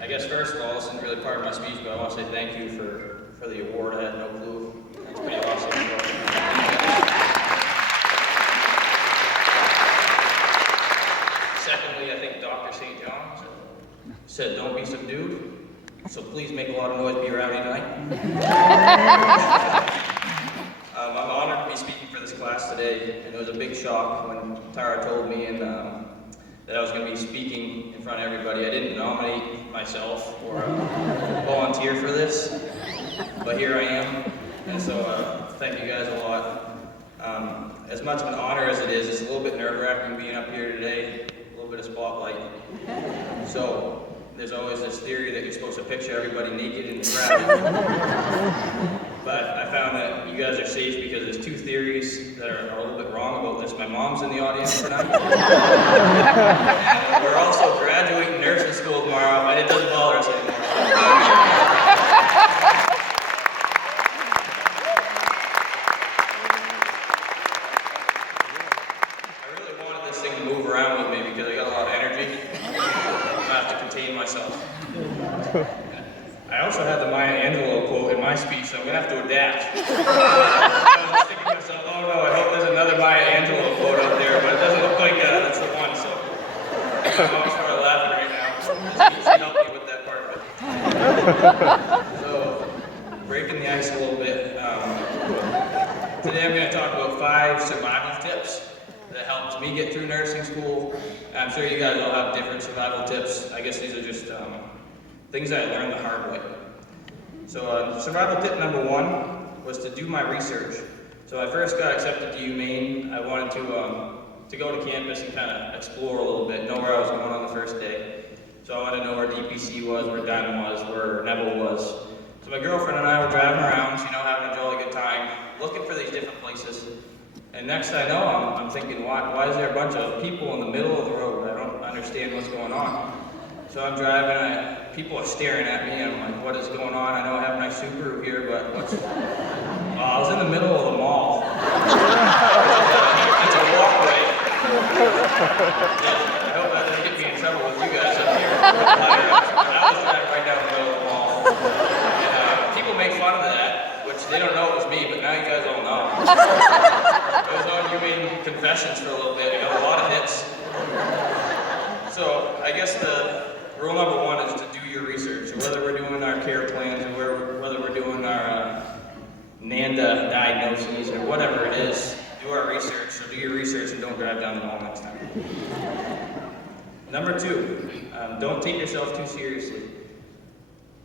I guess first of all, this isn't really part of my speech, but I want to say thank you for the award. I had no clue. That's pretty awesome. Secondly, I think Dr. St. John said don't be subdued, so please make a lot of noise, be rowdy tonight. I'm honored to be speaking for this class today, and it was a big shock when Tara told me that I was going to be speaking in front of everybody. I didn't nominate myself or volunteer for this, but here I am, and so thank you guys a lot. As much of an honor as it is, it's a little bit nerve-wracking being up here today, a little bit of spotlight. So there's always this theory that you're supposed to picture everybody naked in the crowd. But I found that you guys are safe because there's two theories that are a little bit wrong about this. My mom's in the audience tonight. And we're also graduating nursing school tomorrow, and it doesn't bother us anymore. I really wanted this thing to move around with me because I got a lot of energy. I have to contain myself. I also had the Maya Angelou quote in my speech, so I'm going to have to adapt. I was thinking to myself, oh no, I hope there's another Maya Angelou quote out there, but it doesn't look like that's the one, so my mom's sort of laughing right now. She helped me with that part of it. So, breaking the ice a little bit. Today I'm going to talk about 5 survival tips that helped me get through nursing school. I'm sure you guys all have different survival tips. I guess these are just things I learned the hard way. So survival tip number 1 was to do my research. So I first got accepted to UMaine. I wanted to go to campus and kind of explore a little bit, know where I was going on the first day. So I wanted to know where DPC was, where Diamond was, where Neville was. So my girlfriend and I were driving around, having a jolly good time, looking for these different places. And next I know, I'm thinking, why is there a bunch of people in the middle of the road? I don't understand what's going on. So I'm driving, people are staring at me, I'm like, what is going on? I know I have my Subaru here, but what's... I was in the middle of the mall. It's a walkway. I hope that doesn't get me in trouble with you guys up here. I was driving right down the middle of the mall. And people make fun of that, which they don't know it was me, but now you guys all know. I was on UMaine Confessions for a little bit, I got a lot of hits. So I guess the rule number 1 is to do your research. So whether we're doing our care plans or whether we're doing our NANDA diagnoses or whatever it is, do our research. So do your research and don't drive down the mall next time. Number 2, don't take yourself too seriously.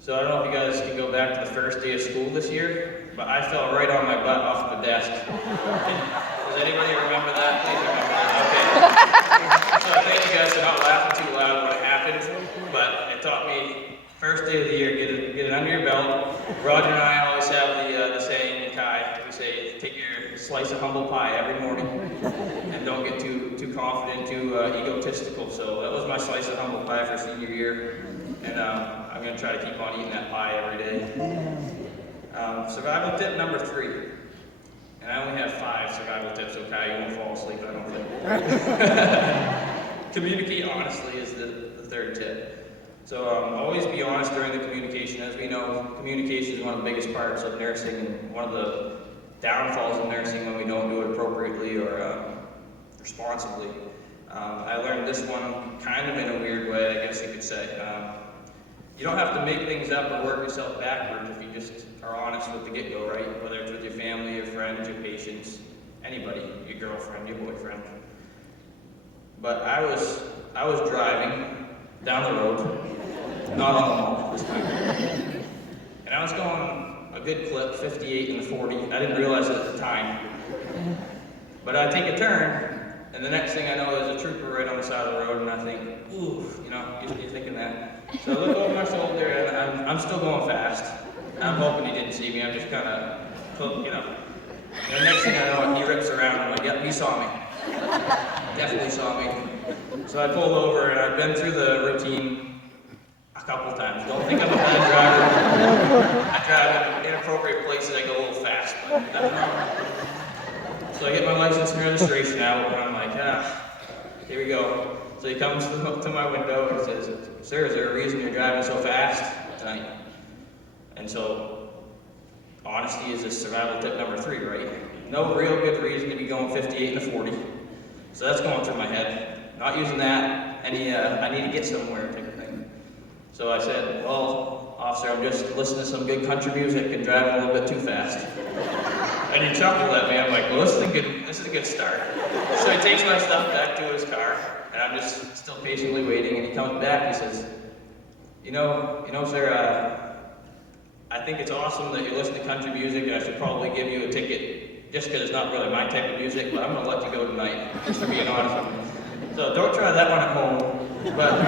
So I don't know if you guys can go back to the first day of school this year, but I fell right on my butt off the desk. Does anybody remember that? Please remember that. Okay. So I thank you guys for not laughing too loud when it happened, but it taught me first day of the year, get it under your belt. Roger and I always have the saying in Kai, we say, take your slice of humble pie every morning, and don't get too confident, too egotistical. So that was my slice of humble pie for senior year, and I'm going to try to keep on eating that pie every day. Survival tip number 3. And I only have 5 survival tips, okay? You won't fall asleep, I don't think. Communicate honestly is the 3rd tip. So always be honest during the communication. As we know, communication is one of the biggest parts of nursing and one of the downfalls of nursing when we don't do it appropriately or responsibly. I learned this one kind of in a weird way, I guess you could say. You don't have to make things up or work yourself backwards if you just are honest with the get-go, right? Whether it's with your family, your friends, your patients, anybody, your girlfriend, your boyfriend. But I was driving down the road, not on the mall this time, and I was going a good clip, 58 and 40. I didn't realize it at the time. But I take a turn, and the next thing I know, there's a trooper right on the side of the road, and I think, ooh, you're thinking that. So I look over my shoulder, and I'm still going fast. I'm hoping he didn't see me. I'm just kind of, And the next thing I know, he rips around. I'm like, yep, he saw me. Definitely saw me. So I pulled over, and I've been through the routine a couple of times. Don't think I'm a bad driver. I drive in inappropriate places. I go a little fast, but nothing wrong. So I get my license and registration out, and I'm like, here we go. So he comes to my window and says, "Sir, is there a reason you're driving so fast tonight?" And so, honesty is a survival tip number 3, right? No real good reason to be going 58 and a 40. So that's going through my head. Not using that, I need to get somewhere type of thing. So I said, "Well, officer, I'm just listening to some good country music and driving a little bit too fast." And he chuckled at me. I'm like, "Well, this is a good start." So he takes my stuff back to his car, and I'm just still patiently waiting, and he comes back and he says, you know, sir, I think it's awesome that you listen to country music, and I should probably give you a ticket just because it's not really my type of music, but I'm going to let you go tonight, just for being honest with you. So don't try that one at home, but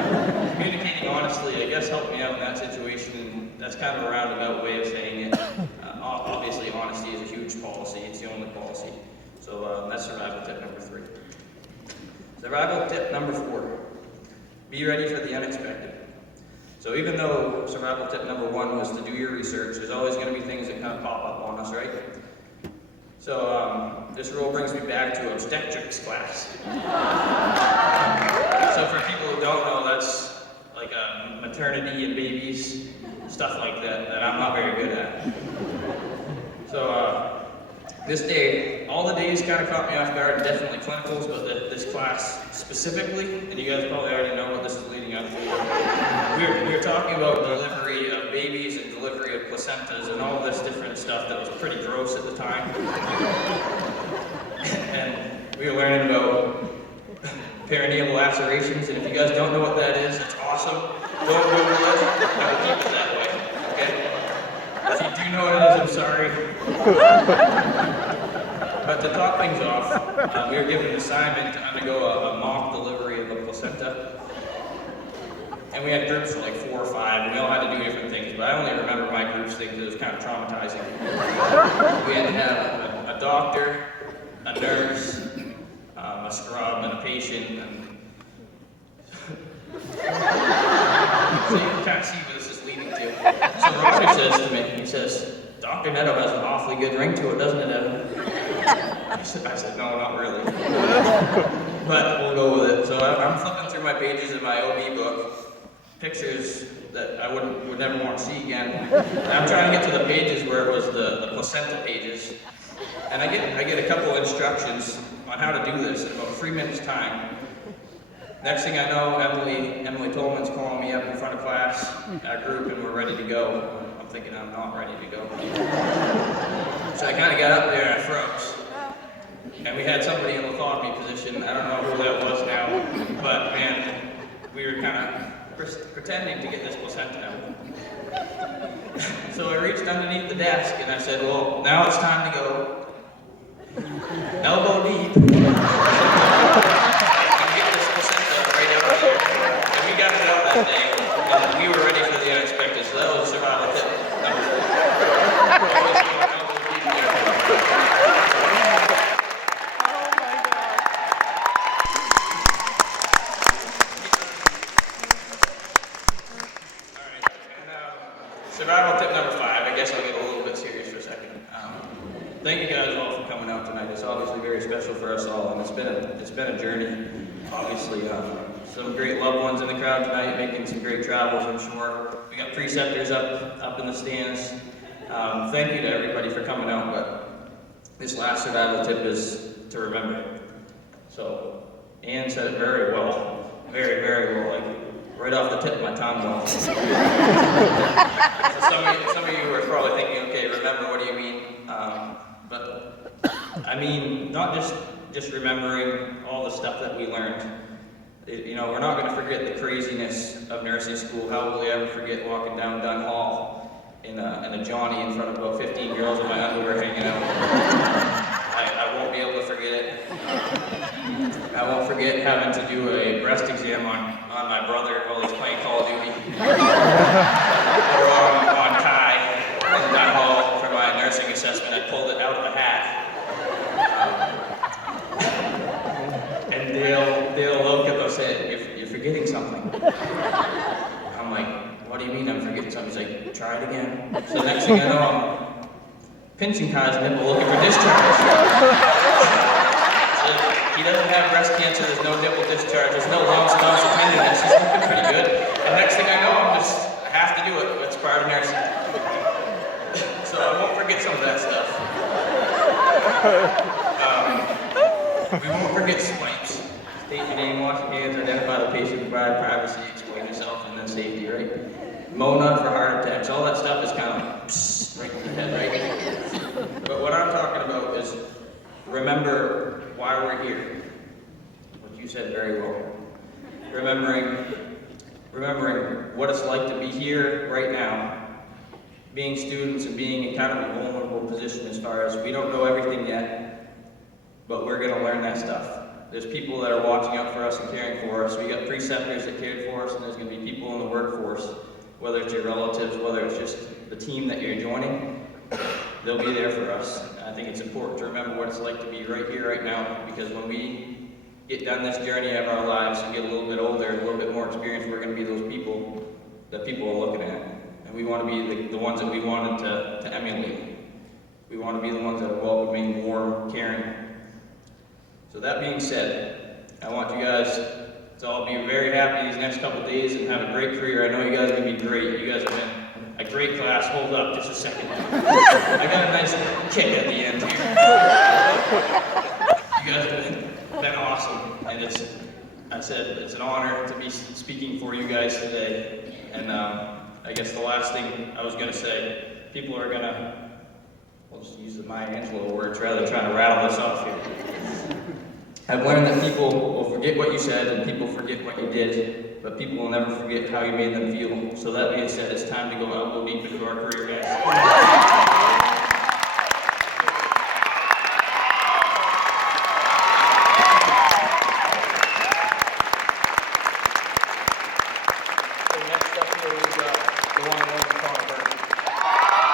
communicating honestly, I guess, helped me out in that situation, and that's kind of a roundabout way of saying it. Obviously, honesty is a huge policy. It's the only policy. So that's survival tip number 3. Survival tip number 4, be ready for the unexpected. So even though survival tip number 1 was to do your research, there's always going to be things that kind of pop up on us, right? So this rule brings me back to obstetrics class. So for people who don't know, that's like maternity and babies, stuff like that I'm not very good at. So this day, all the days kind of caught me off guard, definitely clinicals, but this class specifically, and you guys probably already know what this is leading up to. We were talking about delivery of babies and delivery of placentas and all this different stuff that was pretty gross at the time. And we were learning about perineal lacerations, and if you guys don't know what that is, it's awesome. Don't Google it, I'll keep it that way, okay? If you do know what it is, I'm sorry. But to top things off, we were given an assignment to undergo a mock delivery of a placenta. And we had groups of like 4 or 5, and we all had to do different things, but I only remember my group's thing because it was kind of traumatizing. We had to have a doctor, a nurse, a scrub, and a patient. So you can kind of see where this is leading to. So Roger says to me, he says, "Dr. Netto has an awfully good ring to it, doesn't it, Evan?" I said, "No, not really." But we'll go with it. So I'm flipping through my pages in my OB book, pictures that I would never want to see again. And I'm trying to get to the pages where it was the placenta pages. And I get a couple instructions on how to do this in about 3 minutes time. Next thing I know, Emily Tolman's calling me up in front of class, our group, and we're ready to go. I'm thinking I'm not ready to go. So I kind of got up there and I froze. And we had somebody in the lithotomy position. I don't know who that was now, but man, we were kind of pretending to get this placenta out. So I reached underneath the desk and I said, "Well, now it's time to go elbow deep and get this placenta right out of there." And we got it out that day, and we were ready for the unexpected. So that was survival tip number 4. Always go elbow deep there. Survival tip number 5, I guess I'll get a little bit serious for a second. Thank you guys all for coming out tonight. It's obviously very special for us all, and it's been a journey. Obviously, some great loved ones in the crowd tonight, making some great travels, I'm sure. We got preceptors up in the stands. Thank you to everybody for coming out, but this last survival tip is to remember. So, Ann said it very well, very, very well, like right off the tip of my tongue. So some of you are probably thinking, okay, remember, what do you mean? But I mean, not just remembering all the stuff that we learned. We're not going to forget the craziness of nursing school. How will we ever forget walking down Dunn Hall in a Johnny in front of about 15 girls in my underwear hanging out? I won't be able to forget it. I won't forget having to do a breast exam on my brother while he's playing Call of Duty. Or on Kai in Dunn Hall for my nursing assessment. I pulled it out of a hat. And they'll look at us and say, you're forgetting something. I'm like, what do you mean I'm forgetting something? He's like, try it again. So next thing I know, I'm pinching Kai's nipple looking for discharge. So he doesn't have breast cancer, there's no nipple discharge, there's no lumps, bumps, or tenderness. He's looking pretty good. And next We won't forget swipes. State your name, wash your hands, identify the patient, provide privacy, explain yourself, and then safety, right? Mow none for heart attacks. All that stuff is kind of right in the head, right? But what I'm talking about is remember why we're here. What you said very well. Remembering what it's like to be here right now, being students and being in kind of a vulnerable position as far as we don't know everything yet, but we're going to learn that stuff. There's people that are watching out for us and caring for us. We got preceptors that cared for us, and there's going to be people in the workforce, whether it's your relatives, whether it's just the team that you're joining, they'll be there for us. And I think it's important to remember what it's like to be right here, right now, because when we get down this journey of our lives and get a little bit older, a little bit more experience, we're going to be those people that people are looking at. And we want to be the ones that we wanted to emulate. We want to be the ones that are welcoming, warm, caring. So that being said, I want you guys to all be very happy these next couple of days and have a great career. I know you guys are going to be great. You guys have been a great class. Hold up just a second. I got a nice kick at the end here. You guys have been awesome. And it's an honor to be speaking for you guys today. And I guess the last thing I was going to say, people are going to, we'll just use the Maya Angelou words rather than trying to rattle this off here. I've learned that people will forget what you said and people forget what you did, but people will never forget how you made them feel. So that being said, it's time to go elbow deep into our career, guys. Next up here, we've got the one and only Connor Brown.